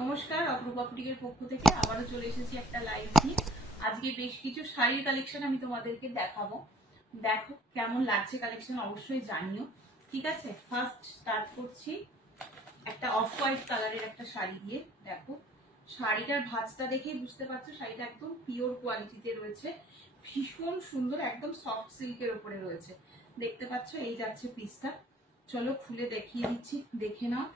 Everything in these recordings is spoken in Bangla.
নমস্কার, অপরূপা বুটিকের পক্ষ থেকে আবারও চলে এসেছি একটা লাইভ নিয়ে। আজকে বেশ কিছু শাড়ির কালেকশন আমি তোমাদেরকে দেখাবো। দেখো কেমন লাগছে কালেকশন অবশ্যই জানিও। ঠিক আছে, ফার্স্ট স্টার্ট করছি একটা অফ হোয়াইট কালারের একটা শাড়ি দিয়ে। দেখো শাড়িটার ভাঁজটা দেখেই বুঝতে পারছো শাড়িটা একদম পিওর কোয়ালিটিতে রয়েছে, ভীষণ সুন্দর, একদম সফট সিল্কের উপরে রয়েছে। দেখতে পাচ্ছ এই যাচ্ছে পিসটা। চলো খুলে দেখিয়ে দিচ্ছি, দেখে নাও।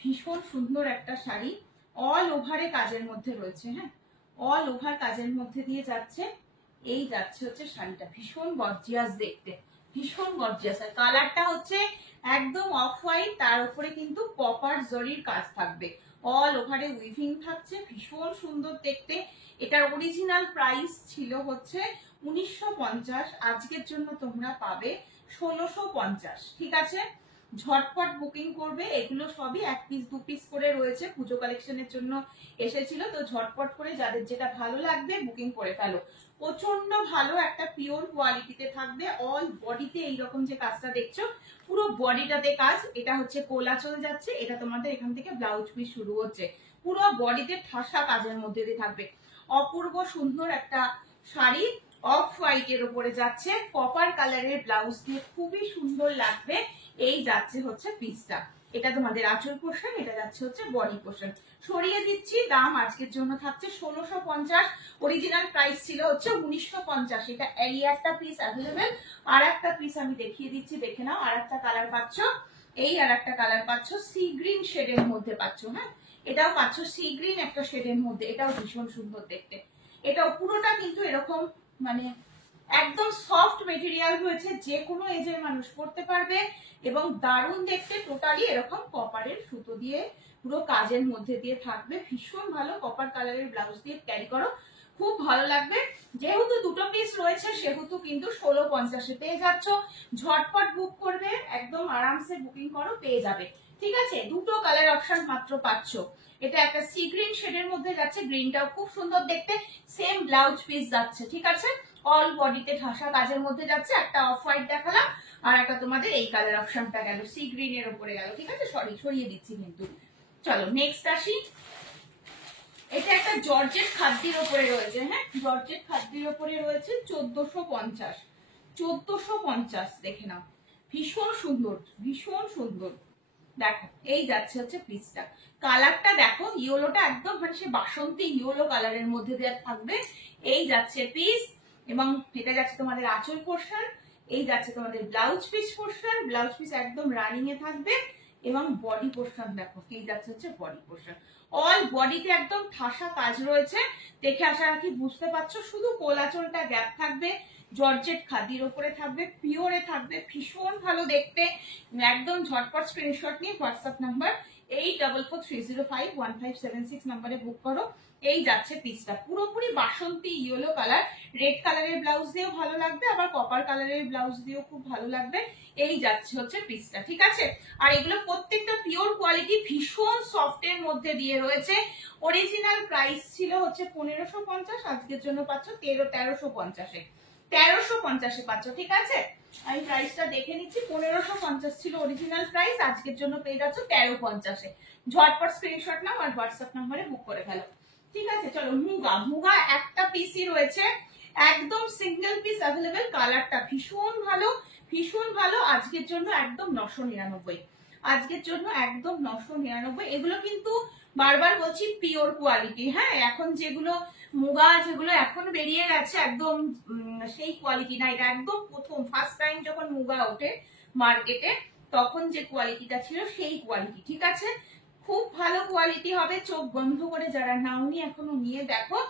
ভীষণ সুন্দর একটা শাড়ি, অল ওভারে কাজের মধ্যে রয়েছে। হ্যাঁ, অল ওভার কাজের মধ্যে দিয়ে যাচ্ছে। এই যাচ্ছে হচ্ছে শাড়িটা, ভীষণ গর্জিয়াস দেখতে, ভীষণ গর্জিয়াস। আর কালারটা হচ্ছে একদম অফ হোয়াইট, তার উপরে কিন্তু কপার জরির কাজ থাকবে, অল ওভারে উইভিং থাকছে, ভীষণ সুন্দর দেখতে। এটার অরিজিনাল প্রাইস ছিল হচ্ছে 1950, আজকের জন্য তোমরা পাবে 1650। ঠিক আছে, ঝটপট বুকিং করবে। এগুলো সবই 1 পিস 2 পিস করে রয়েছে, পুজো কালেকশনের জন্য এসেছিল, তো ঝটপট করে যাদের যেটা ভালো লাগবে বুকিং করে ফেলো। প্রচন্ড ভালো একটা পিওর কোয়ালিটিতে থাকবে। অল বডিতে এইরকম যে কাজটা দেখছো, পুরো বডিটাতে কাজ। এটা হচ্ছে কোলাচল যাচ্ছে, এটা তোমাদের এখান থেকে ব্লাউজ পিস শুরু হচ্ছে, পুরো বডিতে ঠাসা কাজের মধ্যে দিয়ে থাকবে। অপূর্ব সুন্দর একটা শাড়ি, অফ হোয়াইটের উপরে যাচ্ছে, কপার কালারের ব্লাউজ দিয়ে খুবই সুন্দর লাগবে। এই যাচ্ছে হচ্ছে পিসটা, এটা তোমাদের আঁচল পোর্শন, এটা যাচ্ছে হচ্ছে বডি পোর্শন। সরিয়ে দিচ্ছি, দাম আজকের জন্য থাকছে 1650। অরিজিনাল প্রাইস ছিল হচ্ছে 1950। এটা এই একটা পিস অ্যাভেলেবেল। আর একটা পিস আমি দেখিয়ে দিচ্ছি, দেখে নাও। আর একটা কালার পাচ্ছ, এই আর একটা কালার পাচ্ছ সি গ্রিন শেডের মধ্যে পাচ্ছ। হ্যাঁ, এটাও পাচ্ছ সি গ্রিন একটা শেডের মধ্যে, এটাও ভীষণ সুন্দর দেখতে। এটাও পুরোটা কিন্তু এরকম মানে একদম সফট মেটেরিয়াল হয়েছে, যে কোনো এজের মানুষ পরতে পারবে এবং দারুণ দেখতে। টোটালি এরকম কপারের সুতো দিয়ে পুরো কাজের মধ্যে দিয়ে থাকবে, ভীষণ ভালো। কপার কালারের ব্লাউজ দিয়ে ক্যারি করো, খুব ভালো লাগবে। যেহেতু দুটো পিস রয়েছে সেহেতু কিন্তু 1650 পেয়ে যাচ্ছ। ঝটপট বুক করবে, একদম আরামসে বুকিং করো, পেয়ে যাবে। ঠিক আছে, দুটো কালার অপশন মাত্র পাচ্ছ। এটা একটা সি গ্রিন শেডের মধ্যে যাচ্ছে, গ্রিনটাও খুব সুন্দর দেখতে, সেম ব্লাউজ পিস যাচ্ছে। ঠিক আছে, অল বডিতে ঠাসা কাজের মধ্যে যাচ্ছে। একটা অফ হোয়াইট দেখালাম, আর একটা তোমাদের এই কালার অপশনটা গেল, সি গ্রিন এর উপরে গেল। ঠিক আছে, সরি ছড়িয়ে দিচ্ছি কিন্তু। চলো নেক্সট আসি। এটা একটা জর্জেট খাদ্যের উপরে রয়েছে। হ্যাঁ, জর্জেট খাদ্যের উপরে রয়েছে 1450। 1450 দেখে নাও, ভীষণ সুন্দর, ভীষণ সুন্দর। দেখো এই যাচ্ছে হচ্ছে পিসটা, কালারটা দেখো, ইয়েলোটা একদম মানে সে বাসন্তী ইয়েলো কালারের মধ্যে দেওয়া থাকবে। এই যাচ্ছে পিস, এবং এটা যাচ্ছে তোমাদের আঁচল পোর্শন, এই যাচ্ছে তোমাদের blouse piece portion. Blouse piece একদম রানিং এ থাকবে, এবং বডি পোর্শন দেখো, এই যাচ্ছে হচ্ছে বডি পোর্শন। অল বডিতে একদম ঠাসা কাজ রয়েছে, দেখে আশা রাখি বুঝতে পারছো। শুধু কোলাচলটা গ্যাপ থাকবে, জর্জেট খাদির ওপরে থাকবে, পিওরে থাকবে, ভীষণ ভালো দেখতে। একদম ঝটপট স্ক্রিনশট নিয়ে হোয়াটসঅ্যাপ নাম্বার 8443051576 নাম্বারে বুক করো। এই যাচ্ছে পিসটা, পুরোপুরি বাসন্তী ইয়েলো কালার, রেড কালারের ব্লাউজ দিয়েও ভালো লাগবে, আবার কপার কালারের ব্লাউজ দিয়েও খুব ভালো লাগবে। এই যাচ্ছে হচ্ছে পিসটা। ঠিক আছে, আর এগুলো প্রত্যেকটা পিওর কোয়ালিটি, ভীষণ সফটের মধ্যে দিয়ে রয়েছে। অরিজিনাল প্রাইস ছিল হচ্ছে 1550, আজকের জন্য পাচ্ছ 1350-এ, 1350-এ পাচ্ছ। ঠিক আছে, আমি প্রাইসটা দেখে নিচ্ছি। 1550 ছিল অরিজিনাল প্রাইস, আজকের জন্য পেয়ে যাচ্ছ 1350-এ। ঝটপট স্ক্রিনশট নাও আর হোয়াটসঅ্যাপ নাম্বারে বুক করে ফেলো। ঠিক আছে, চলো মুগা। মুগা একটা পিসই রয়েছে, একদম সিঙ্গেল পিস অ্যাভেলেবেল। কালারটা ভীষণ ভালো, ভীষণ ভালো। আজকের জন্য একদম 999, আজকের জন্য একদম 999। এগুলো কিন্তু বারবার বলছি পিওর কোয়ালিটি। হ্যাঁ, এখন যেগুলো মুগা যেগুলো এখন বেরিয়ে গেছে একদম সেই কোয়ালিটি না, এটা একদম প্রথম ফার্স্ট টাইম যখন মুগা ওঠে মার্কেটে, তখন যে কোয়ালিটিটা ছিল সেই কোয়ালিটি। ঠিক আছে, খুব ভালো কোয়ালিটি হবে। চোখ বন্ধ করে যারা নাওনি এখনো নিয়ে দেখো।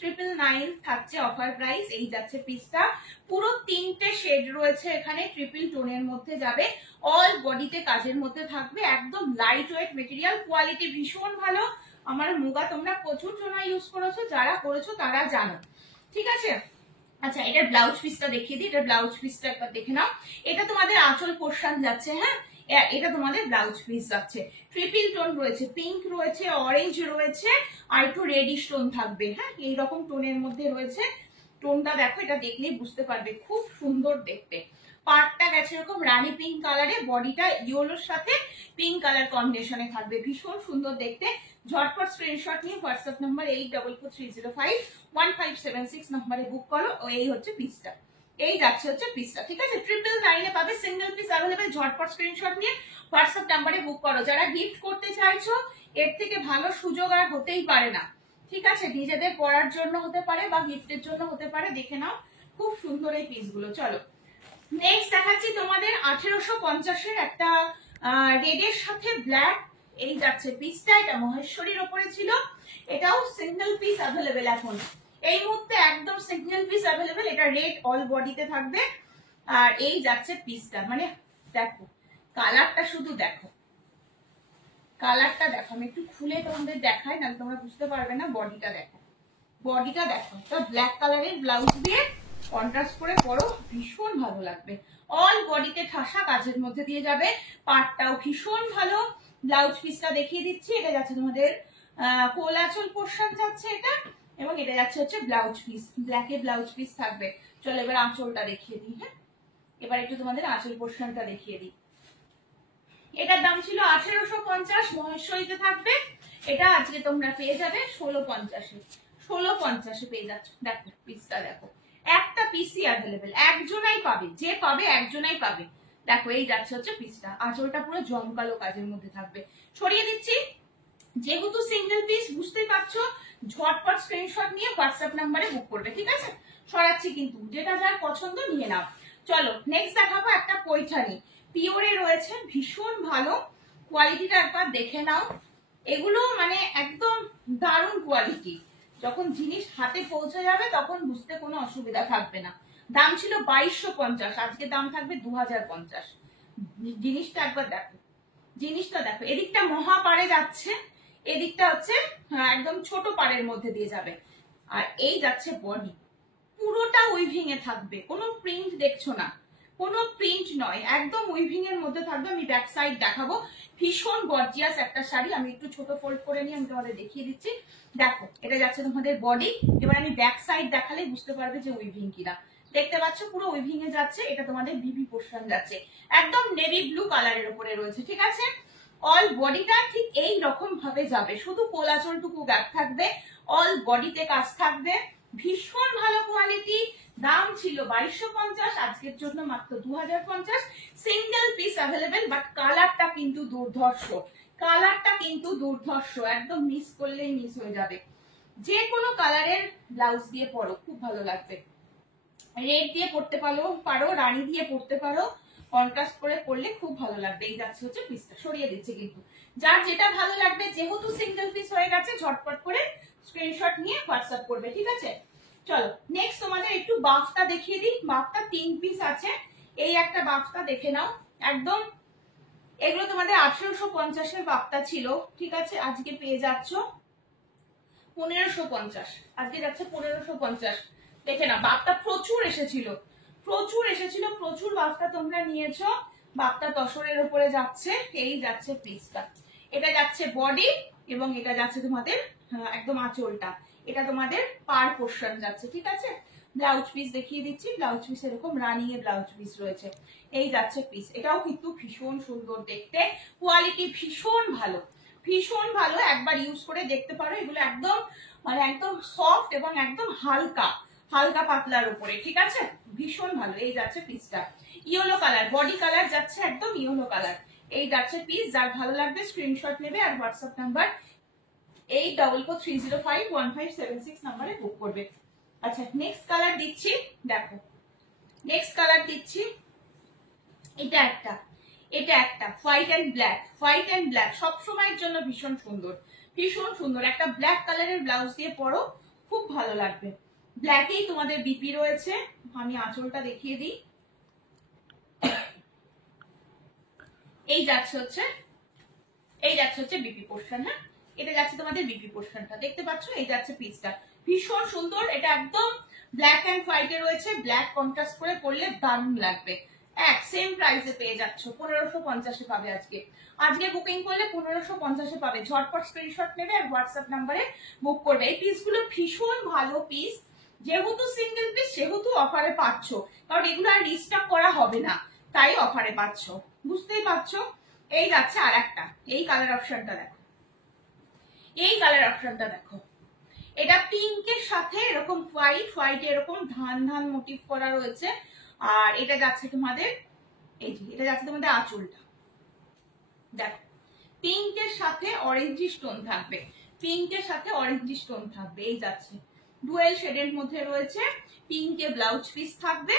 999 থাকছে অফার প্রাইস। এই যাচ্ছে পিসটা, পুরো 3টে শেড রয়েছে এখানে, ট্রিপল টোনের মধ্যে যাবে, অল বডিতে কাজের মধ্যে থাকবে, একদম লাইট ওয়েট মেটেরিয়াল, কোয়ালিটি ভীষণ ভালো। আমার মুগা তোমরা প্রচুর সময় ইউজ করেছো, যারা করেছো তারা জানো। ঠিক আছে, আচ্ছা এটার ব্লাউজ পিসটা দেখিয়ে দিই। এটার ব্লাউজ পিসটা একবার দেখে নাও। এটা তোমাদের আঁচল পোর্শন যাচ্ছে। হ্যাঁ, এটা তোমাদের ব্লাউজ পিস যাচ্ছে। ট্রিপল টোন রয়েছে, পিঙ্ক রয়েছে, অরেঞ্জ রয়েছে, আর একটু রেডিশ টোন থাকবে। হ্যাঁ, এইরকম টোনের মধ্যে রয়েছে। টোনটা দেখো, এটা দেখলেই বুঝতে পারবে, খুব সুন্দর দেখতে। পার্টটা গেছে এরকম রানী পিঙ্ক কালারে, বডিটা ইয়েলোর সাথে পিঙ্ক কালার কম্বিনেশনে থাকবে, ভীষণ সুন্দর দেখতে। ঝটপট স্ক্রিনশট নিয়ে হোয়াটসঅ্যাপ নাম্বার 8443051576 নম্বরে বুক করো। ও এই হচ্ছে পিসটা, এই যাচ্ছে হচ্ছে পিসটা, ঠিক আছে। 999 পাবে, সিঙ্গেল পিস অ্যাভেলেবেল। ঝটপট স্ক্রিনশট নিয়ে হোয়াটসঅ্যাপ নাম্বারে বুক করো। যারা গিফট করতে চাইছো, এর থেকে ভালো সুযোগ আর হতেই পারে না, ঠিক আছে। নিজেদের পড়ার জন্য হতে পারে বা গিফটের জন্য হতে পারে, দেখে নাও খুব সুন্দর এই পিসগুলো। চলো নেক্সট দেখাচ্ছি তোমাদের 1850 এর একটা রেডের সাথে ব্ল্যাক, এই যাচ্ছে পিসটা। এটা মহেশ্বরীর ওপরে ছিল, এটাও সিঙ্গেল পিস অ্যাভেলেবেল এখন এই মুহূর্তে, একদম সিঙ্গেল পিস অ্যাভেলেবেল। এটা রেড অল বডিতে থাকবে, আর এই যাচ্ছে পিসটা। মানে দেখো কালারটা, শুধু দেখো কালারটা দেখো, আমি একটু খুলে তোমাদের দেখাই, না তোমরা বুঝতে পারবে না। বডিটা দেখো, বডিটা দেখো, তো ব্ল্যাক কালারের ব্লাউজ দিয়ে কন্ট্রাস্ট করে পরো, ভীষণ ভালো লাগবে। অল বডিতে ঠাসা কাজের মধ্যে দিয়ে যাবে, পাটটাও ভীষণ ভালো। ব্লাউজ পিসটা দেখিয়ে দিচ্ছি, এটা যাচ্ছে তোমাদের কোলাচল পোর্শন যাচ্ছে এটা, এবং এটা যাচ্ছে হচ্ছে ব্লাউজ পিস, ব্ল্যাকে ব্লাউজ পিস থাকবে। চলো এবার আঁচলটা দেখিয়ে দিই। হ্যাঁ, এবার একটু তোমাদের আঁচল পোর্শনটা দেখিয়ে দিই। এটার দাম ছিল 1850, মহেশ্বরীতে থাকবে। এটা আজকে তোমরা পেয়ে যাবে 1650-এ, 1650-এ পেয়ে যাচ্ছ। দেখো পিসটা দেখো, একটা পিসই অ্যাভেলেবেল, একজনাই পাবে, যে পাবে একজনাই পাবে। দেখো এই যাচ্ছে হচ্ছে পিসটা, আঁচলটা পুরো জমকালো কাজের মধ্যে থাকবে। ছড়িয়ে দিচ্ছি, যেহেতু সিঙ্গেল পিস বুঝতেই পারছো, ঝটপট স্ক্রিনশট নিয়ে হোয়াটসঅ্যাপ নাম্বারে বুক করবে, ঠিক আছে। সরাচ্ছি কিন্তু, যেটা যার পছন্দ নিয়ে নাও। চলো নেক্সট দেখাবো একটা পৈঠানি, পিওরে রয়েছে, ভীষণ ভালো কোয়ালিটিটা, একবার দেখে নাও। এগুলো মানে একদম দারুণ কোয়ালিটি, যখন জিনিস হাতে পৌঁছে যাবে তখন বুঝতে কোনো অসুবিধা থাকবে না। দাম ছিল 2250, আজকে দাম থাকবে 2050। জিনিসটা একবার দেখো, জিনিসটা দেখো, এদিকটা মহা পাড়ে যাচ্ছে, এদিকটা হচ্ছে একদম ছোট পাড়ের মধ্যে দিয়ে যাবে। আর এই যাচ্ছে বডি, পুরোটা উইভিং এ থাকবে, কোনো প্রিন্ট দেখছো না, কোনো প্রিন্ট নয়, একদম উইভিং এর মধ্যে থাকবে। আমি ব্যাক সাইড দেখাবো, ভীষণ গর্জিয়াস একটা শাড়ি। আমি একটু ছোট ফোল্ড করে নিয়ে আমি তোমাদের দেখিয়ে দিচ্ছি। দেখো এটা যাচ্ছে তোমাদের বডি, এবার আমি ব্যাক সাইড দেখালে বুঝতে পারবে যে উইভিং কিনা। দেখতে পাচ্ছ পুরো উইভিং এ যাচ্ছে, এটা তোমাদের বিবি পোর্শন যাচ্ছে, একদম নেভি ব্লু কালারের উপরে রয়েছে, ঠিক আছে। অল বডিটা ঠিক এই রকম ভাবে যাবে, শুধু কোলাচলটুকু গ্যাপ থাকবে, অল বডিতে কাজ থাকবে, ভীষণ ভালো কোয়ালিটি। দাম ছিল 2250, আজকের জন্য মাত্র 2050। সিঙ্গেল পিস অ্যাভেলেবেল, বাট কালারটা কিন্তু দুর্ধর্ষ, কালারটা কিন্তু দুর্ধর্ষ, একদম মিস করলেই মিস হয়ে যাবে। যে কোনো কালারের ব্লাউজ দিয়ে পরো, খুব ভালো লাগবে। রেড দিয়ে পরতে পারো, রানী দিয়ে পরতে পারো, কন্ট্রাস্ট করে পরলে খুব ভালো লাগবে। এই যাচ্ছে হচ্ছে পিসটা, সরিয়ে দিচ্ছে কিন্তু, যার যেটা ভালো লাগবে। যেহেতু সিঙ্গেল পিস হয়ে গেছে, ঝটপট করে স্ক্রিনশট নিয়ে হোয়াটসঅ্যাপ করবে, ঠিক আছে। চলো নেক্সট তোমাদের একটু বাফটা দেখিয়ে দিই। বাফটা 3 পিস আছে, এই একটা বাফটা দেখে নাও, একদম এগুলো তোমাদের 1850-এর বাফটা ছিল, ঠিক আছে। আজকে পেয়ে যাচ্ছ 1550, আজকে যাচ্ছে 1550। দেখে না, বাফটা প্রচুর এসেছিল, প্রচুর এসেছিল, প্রচুর বাফটা তোমরা নিয়েছো। বাফটা তসরের উপরে যাচ্ছে, এই যাচ্ছে পিসটা, এটা যাচ্ছে বডি, এবং এটা যাচ্ছে তোমাদের একদম আঁচলটা, এটা তোমাদের পার পোর্শন যাচ্ছে, ঠিক আছে। ব্লাউজ পিস দেখিয়ে দিচ্ছি, ব্লাউজ পিস এরকম রানিং এ ব্লাউজ পিস রয়েছে, এই যাচ্ছে পিস। এটাও কিন্তু ভীষণ সুন্দর দেখতে, কোয়ালিটি ভীষণ ভালো, ভীষণ ভালো। একবার ইউজ করে দেখতে পারো, এগুলো একদম মানে একদম সফট এবং একদম হালকা, হালকা পাতলার উপরে, ঠিক আছে, ভীষণ ভালো। এই যাচ্ছে পিসটা, ইয়েলো কালার, বডি কালার যাচ্ছে একদম ইয়েলো কালার, এই যাচ্ছে পিস। যার ভালো লাগবে স্ক্রিনশট নেবে আর হোয়াটসঅ্যাপ নাম্বার 8443051576 নাম্বারে বুক করবে। আচ্ছা নেক্সট কালার দিচ্ছি, দেখো নেক্সট কালার দিচ্ছি, এটা একটা, এটা একটা white and black, white and black সবসময়ের জন্য ভীষণ সুন্দর, ভীষণ সুন্দর। একটা ব্ল্যাক কালারের ব্লাউজ দিয়ে পরো, খুব ভালো লাগবে। ব্ল্যাকেই তোমাদের বিপি রয়েছে, আমি আঁচলটা দেখিয়ে দিই। এই যাচ্ছে হচ্ছে, এই যাচ্ছে হচ্ছে বিপি পোর্শন। হ্যাঁ, এটা যাচ্ছে তোমাদের বিপি পোর্শনটা, দেখতে পাচ্ছ, এই যাচ্ছে পিসটা, ভীষণ সুন্দর। এটা একদম ব্ল্যাক এন্ড হোয়াইটে রয়েছে, ব্ল্যাক কন্ট্রাস্ট করে পরলে দারুণ লাগবে। এক সেম প্রাইসে পেয়ে যাচ্ছ, 1550-এ পাবে আজকে। আজকে বুকিং করলে 1550-এ পাবে। ঝটপট স্ক্রিনশট নেবে আর হোয়াটসঅ্যাপ নাম্বারে বুক করবে। এই পিসগুলো ভীষণ ভালো পিস, যেহেতু সিঙ্গেল পিস সেহেতু অফারে পাচ্ছ, কারণ এগুলো আর রিস্টক করা হবে না, তাই অফারে পাচ্ছ, বুঝতেই পারছো। এই যাচ্ছে আর একটা, এই কালার অপশনটা দেখো, এই কালার অপশনটা দেখো, এটা পিঙ্কের সাথে এরকম হোয়াইট হোয়াইট এরকম ধান ধান মোটিভ করা রয়েছে। আর এটা যাচ্ছে তোমাদের, এই যে এটা যাচ্ছে তোমাদের আঁচলটা, দেখো পিঙ্কের সাথে অরেঞ্জ স্টোন থাকবে, পিঙ্কের সাথে অরেঞ্জ স্টোন থাকবে, এই যাচ্ছে ডুয়েল শেডের মধ্যে রয়েছে, পিঙ্কে ব্লাউজ পিস থাকবে।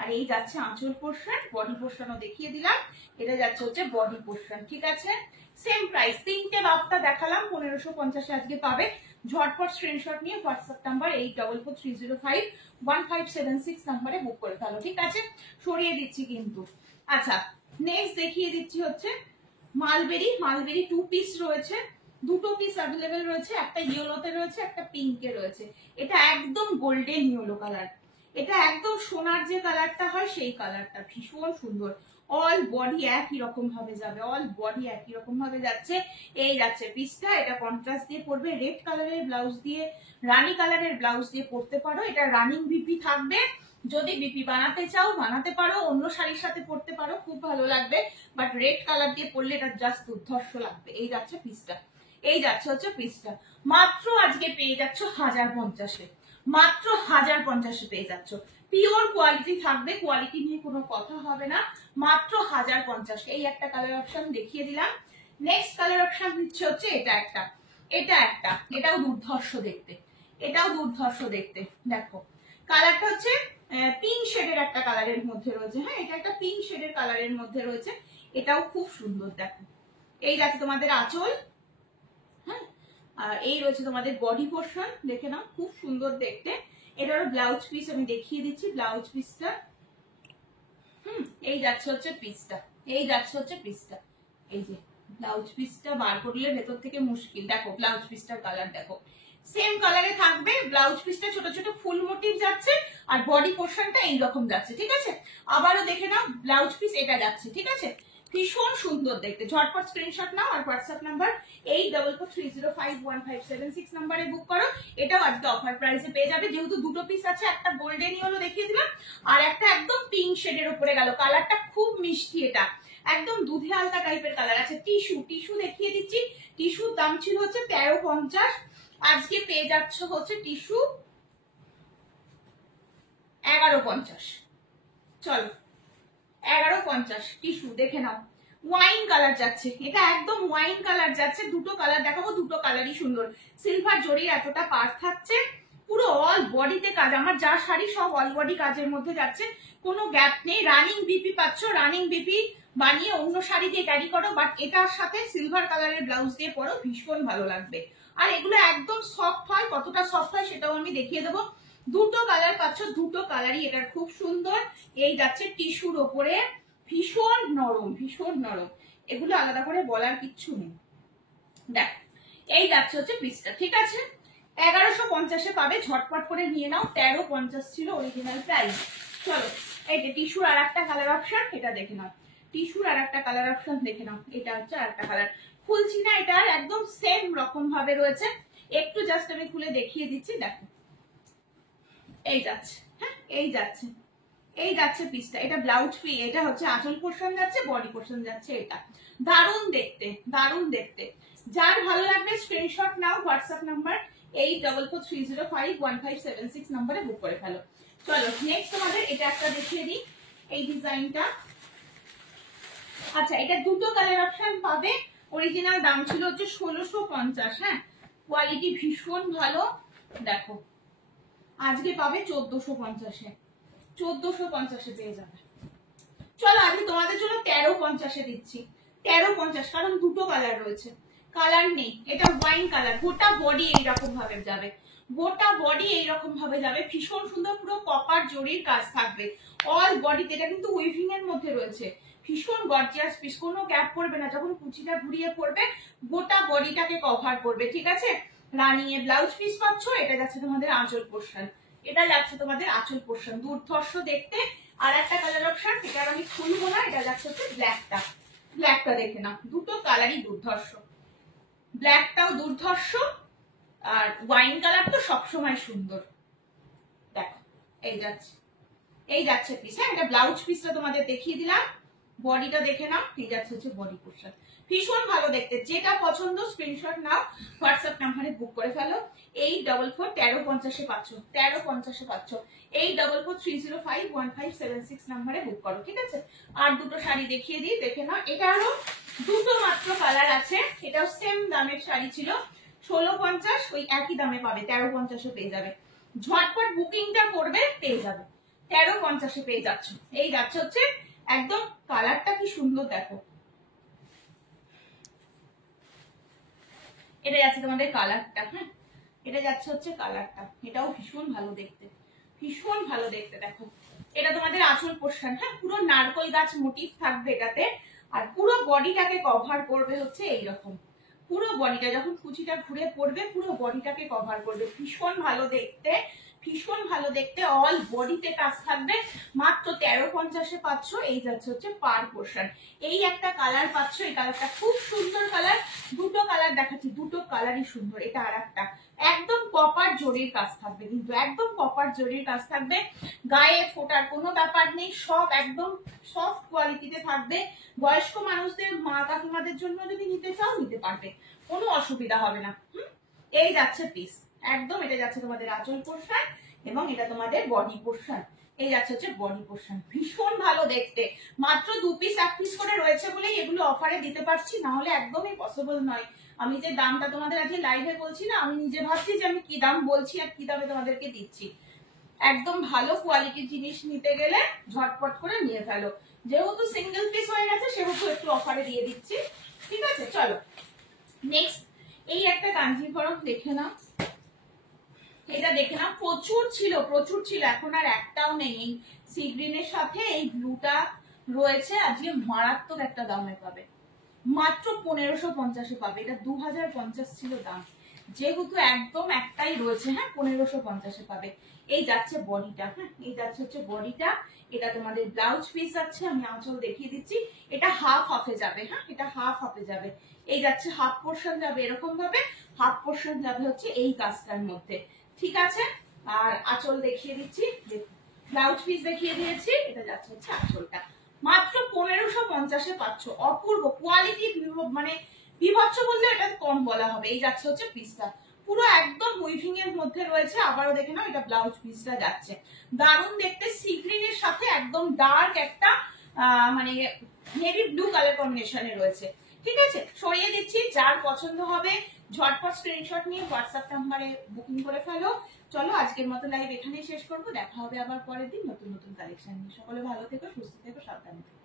আর এই যাচ্ছে আঁচল পোর্শন, বডি পোর্শনও দেখিয়ে দিলাম, এটা যাচ্ছে হচ্ছে বডি পোর্শন, ঠিক আছে। সেম প্রাইস, তিনটে বাফটা দেখালাম 1550 আজকে পাবে। ঝটপট স্ক্রিনশট নিয়ে হোয়াটসঅ্যাপ নাম্বার 8443051576 নাম্বারে বুক করে ফেলো, ঠিক আছে। সরিয়ে দিচ্ছি কিন্তু। আচ্ছা নেক্সট দেখিয়ে দিচ্ছি হচ্ছে মালবেরি, মালবেরি 2 পিস রয়েছে, দুটো পিস অ্যাভেলেবেল রয়েছে, একটা ইয়েলোতে রয়েছে একটা পিঙ্কে রয়েছে। এটা একদম গোল্ডেন ইয়েলো কালার, এটা একদম সোনার যে কালারটা হয় সেই কালারটা, ভীষণ সুন্দর। অল বডি একই রকম ভাবে যাবে, অল বডি একই রকম ভাবে যাচ্ছে। এই যাচ্ছে পিসটা, এটা কন্ট্রাস্ট দিয়ে পরবে, রেড কালারের ব্লাউজ দিয়ে, রানী কালারের ব্লাউজ দিয়ে পরতে পারো। এটা রানিং বিপি থাকবে, যদি বিপি বানাতে চাও বানাতে পারো, অন্য শাড়ির সাথে পরতে পারো, খুব ভালো লাগবে। বাট রেড কালার দিয়ে পরলে এটা জাস্ট দুর্ধর্ষ লাগবে। এই যাচ্ছে পিসটা, এই যাচ্ছে হচ্ছে পিসটা। মাত্র আজকে পেয়ে যাচ্ছ 1050-এ, মাত্র 1050-এ পেয়ে যাচ্ছ। পিওর কোয়ালিটি থাকবে, কোয়ালিটি নিয়ে কোনো কথা হবে না, মাত্র 1050। এই একটা কালার অপশন দেখিয়ে দিলাম। নেক্সট কালার অপশন দিচ্ছে হচ্ছে এটা একটা, এটা একটা, এটাও দুর্ধর্ষ দেখতে, এটাও দুর্ধর্ষ দেখতে। দেখো কালারটা হচ্ছে পিঙ্ক শেডের একটা কালারের মধ্যে রয়েছে, হ্যাঁ এটা একটা পিঙ্ক শেডের কালারের মধ্যে রয়েছে, এটাও খুব সুন্দর। দেখো এই যাচ্ছে তোমাদের আঁচল, হ্যাঁ আর এই রয়েছে তোমাদের বডি পোর্শন, দেখে নাও খুব সুন্দর দেখতে। এটারও ব্লাউজ পিস আমি দেখিয়ে দিচ্ছি, ব্লাউজ পিসটা, এই যাচ্ছে হচ্ছে পিসটা, এই যাচ্ছে হচ্ছে পিসটা, এই যে ব্লাউজ পিসটা বার করলে ভেতর থেকে মুশকিল। দেখো ব্লাউজ পিসটার কালার দেখো, সেম কালারে থাকবে, ব্লাউজ পিসটা ছোট ছোট ফুল মোটিভ যাচ্ছে, আর বডি পোর্শনটা এইরকম যাচ্ছে, ঠিক আছে। আবারও দেখে নাও ব্লাউজ পিস এটা যাচ্ছে, ঠিক আছে, ভীষণ সুন্দর দেখতে। ঝটপট স্ক্রিনশট নাও আর হোয়াটসঅ্যাপ নাম্বার 8443051576 নাম্বারে বুক করো। এটাও আজকে অফার প্রাইসে পেয়ে যাবে, যেহেতু দুটো পিস আছে, একটা গোল্ডেন ইয়েলো দেখিয়ে দিলাম আর একটা একদম পিঙ্ক শেডের উপরে গেল। কালারটা খুব মিষ্টি, এটা একদম দুধে হালকা টাইপের কালার আছে। টিস্যু, টিস্যু দেখিয়ে দিচ্ছি, টিস্যুর দাম ছিল হচ্ছে 1350, আজকে পেয়ে যাচ্ছ হচ্ছে টিস্যু 1150। চলো 1150 টিস্যু দেখে নাও, ওয়াইন কালার যাচ্ছে, এটা একদম ওয়াইন কালার যাচ্ছে। দুটো কালার দেখাবো, দুটো কালারই সুন্দর। সিলভার জরির এতটা পার থাকছে, পুরো অল বডিতে কাজ, আমার যা শাড়ি সব অল বডি কাজের মধ্যে যাচ্ছে, কোনো গ্যাপ নেই। রানিং বিপি পাচ্ছ, রানিং বিপি বানিয়ে অন্য শাড়ি দিয়ে ক্যারি করো, বাট এটার সাথে সিলভার কালারের ব্লাউজ দিয়ে পরো, ভীষণ ভালো লাগবে। আর এগুলো একদম সফট হয়, কতটা সফট হয় সেটাও আমি দেখিয়ে দেবো। দুটো কালার পাচ্ছ, দুটো কালারই এটার খুব সুন্দর। এই যাচ্ছে টিস্যুর ওপরে, ভীষণ নরম, ভীষণ নরম, এগুলো আলাদা করে বলার কিচ্ছু নেই। দেখ এই যাচ্ছে হচ্ছে পিসটা, ঠিক আছে। 1150-এ পাবে, ঝটপট করে নিয়ে নাও। 1350 ছিল অরিজিনাল প্রাইস। চলো এই যে টিস্যুর আর একটা কালার অপশন, এটা দেখে নাও, টিস্যুর আর একটা কালার অপশন দেখে নাও, এটা হচ্ছে আর একটা কালার। খুলছি না, এটার একদম সেম রকম ভাবে রয়েছে, একটু জাস্ট আমি খুলে দেখিয়ে দিচ্ছি। দেখো এই যাচ্ছে, হ্যাঁ এই যাচ্ছে, এই যাচ্ছে পিসটা, এটা ব্লাউজ পি, এটা হচ্ছে আঁচল পোর্শন যাচ্ছে, বডি পোর্শন যাচ্ছে। এটা দারুণ দেখতে, দারুণ দেখতে। যার ভালো লাগবে স্ক্রিনশট নাও, হোয়াটসঅ্যাপ নাম্বার 8443051576 নাম্বারে বুক করে ফেলো। চলো নেক্সট তোমাদের এটা একটা দেখিয়ে দিই, এই ডিজাইনটা। আচ্ছা এটা দুটো কালার অপশন পাবে, অরিজিনাল দাম ছিল হচ্ছে 1650, হ্যাঁ কোয়ালিটি ভীষণ ভালো। দেখো আজকে পাবে 1450-এ, 1450-এ পেয়ে যাবে। চলো আজকে তোমাদের জন্য 1350-এ দিচ্ছি, 1350, কারণ দুটো কালার রয়েছে, কালার নেই। এটা ওয়াইন কালার, গোটা বডি এইরকম ভাবে যাবে, গোটা বডি এইরকম ভাবে যাবে, ভীষণ সুন্দর, পুরো কপার জরির কাজ থাকবে অল বডিতে। এটা কিন্তু উইভিং এর মধ্যে রয়েছে, ভীষণ গর্জিয়াস পিস, কোনো গ্যাপ পড়বে না, যখন কুচিটা ঘুরিয়ে পড়বে গোটা বডিটাকে কভার করবে, ঠিক আছে। রানিং এ ব্লাউজ পিস পাচ্ছ, এটা যাচ্ছে তোমাদের আঁচল পোর্শন, এটা যাচ্ছে তোমাদের আঁচল পোর্শন, দুর্ধর্ষ দেখতে। আর একটা কালার অপশন, এটা আমি খুলবো না, এটা যাচ্ছে হচ্ছে ব্ল্যাকটা, ব্ল্যাকটা দেখে না, দুটো কালারই দুর্ধর্ষ, ব্ল্যাকটাও দুর্ধর্ষ, আর ওয়াইন কালার তো সবসময় সুন্দর। এই যাচ্ছে, এই যাচ্ছে পিস। হ্যাঁ, এটা ব্লাউজ পিসটা তোমাদের দেখিয়ে দিলাম, বডিটা দেখে নাও। এই যাচ্ছে হচ্ছে বডি পোর্শন, ভীষণ ভালো দেখতে। যেটা পছন্দ স্ক্রিনশট নাও, হোয়াটসঅ্যাপ নাম্বারে বুক করে ফেলো। 844 1350 পাচ্ছ, 1350 পাচ্ছ। 844 305 1576 নাম্বারে বুক করো, ঠিক আছে। আর দুটো শাড়ি দেখিয়ে দিই, দেখে নাও। এটা আরো দুটো মাত্র কালার আছে, এটাও সেম দামের শাড়ি ছিল 1650, ওই একই দামে পাবে, 1350 পেয়ে যাবে। ঝটপট বুকিংটা করবে, পেয়ে যাবে 1350 পেয়ে যাচ্ছ। এই যাচ্ছে হচ্ছে একদম, কালারটা কি সুন্দর দেখো, এটা যাচ্ছে তোমাদের কালারটা। হ্যাঁ, এটা যাচ্ছে হচ্ছে কালারটা, এটাও ভীষণ ভালো দেখতে, ভীষণ ভালো দেখতে। দেখো এটা তোমাদের আঁচল পোর্শন। হ্যাঁ, পুরো নারকোল গাছ মোটিভ থাকবে এটাতে, আর পুরো বডিটাকে কভার করবে হচ্ছে এইরকম। পুরো বডিটা যখন কুচিটা ঘুরে পড়বে, পুরো বডিটাকে কভার করবে, ভীষণ ভালো দেখতে, ভীষণ ভালো দেখতে। অল বডিতে কাজ থাকবে, মাত্র 1350 পাচ্ছ। এই যাচ্ছে হচ্ছে পার পোর্শন। এই একটা কালার পাচ্ছ, এই কালারটা খুব সুন্দর কালার। দুটো কালার দেখাচ্ছি, দুটো কালারই সুন্দর। এটা আর একটা একদম কপার জরির কাজ থাকবে, কিন্তু একদম কপার জরির কাজ থাকবে, গায়ে ফোটার কোনো ব্যাপার নেই, সব একদম সফট কোয়ালিটিতে থাকবে। বয়স্ক মানুষদের, মা কাকিমাদের জন্য যদি নিতে চাও নিতে পারবে, কোনো অসুবিধা হবে না। এই যাচ্ছে পিস একদম, এটা যাচ্ছে তোমাদের আঁচল পোর্শন এবং এটা তোমাদের বডি পোর্শন। এই যাচ্ছে হচ্ছে বডি পোর্শন, ভীষণ ভালো দেখতে। মাত্র 2 পিস 1 পিস করে রয়েছে বলেই এগুলো অফারে দিতে পারছি, না হলে একদমই পসিবল নয়। আমি যে দামটা তোমাদের আজকে লাইভে বলছি না, আমি নিজে ভাবছি যে আমি কি দাম বলছি আর কি দামে তোমাদেরকে দিচ্ছি। একদম ভালো কোয়ালিটির জিনিস নিতে গেলে ঝটপট করে নিয়ে ফেলো। যেহেতু সিঙ্গেল পিস হয়ে গেছে সেহেতু একটু অফারে দিয়ে দিচ্ছি, ঠিক আছে। চলো নেক্সট, এই একটা কাঞ্জিভরম দেখে নাও, এটা দেখে নাও। প্রচুর ছিল, প্রচুর ছিল, এখন আর একটাও নেই। এই সি গ্রিনের সাথে এই ব্লুটা রয়েছে, আজকে মারাত্মক একটা দামে পাবে, মাত্র 1550 পাবে। এটা 2050 ছিল দাম, যেহেতু একদম একটাই রয়েছে। হ্যাঁ, 1550 পাবে। এই যাচ্ছে বডিটা। হ্যাঁ, এই যাচ্ছে হচ্ছে বডিটা। এটা তোমাদের ব্লাউজ পিস আছে, আমি আঁচল দেখিয়ে দিচ্ছি। এটা হাফ হাফে যাবে। হ্যাঁ, এটা হাফ হাফে যাবে। এই যাচ্ছে হাফ পোর্শন যাবে এরকম ভাবে, হাফ পোর্শন যাবে হচ্ছে এই কাজটার মধ্যে, ঠিক আছে। আর আঁচল দেখিয়ে দিচ্ছি, ব্লাউজ পিস দেখিয়ে দিয়েছি, এটা যাচ্ছে হচ্ছে আঁচলটা। মাত্র 1550 পাচ্ছ, অপূর্ব কোয়ালিটি, মানে বিভৎস বললে এটা কম বলা হবে। এই যাচ্ছে হচ্ছে পিসটা, পুরো একদম উইভিং এর মধ্যে রয়েছে। আবারও দেখে নাও, এটা ব্লাউজ পিসটা যাচ্ছে, দারুণ দেখতে। সি গ্রিনের সাথে একদম ডার্ক একটা মানে নেভি ব্লু কালার কম্বিনেশনে রয়েছে, ঠিক আছে। সরিয়ে দিচ্ছি, যার পছন্দ হবে ঝটপট স্ক্রিনশট নিয়ে হোয়াটসঅ্যাপ নাম্বারে বুকিং করে ফেলো। চলো আজকের মতো লাইভ এখানেই শেষ করবো, দেখা হবে আবার পরের দিন নতুন নতুন কালেকশন নিয়ে। সকলে ভালো থেকো, সুস্থ থেকো, সাবধানে থেকো।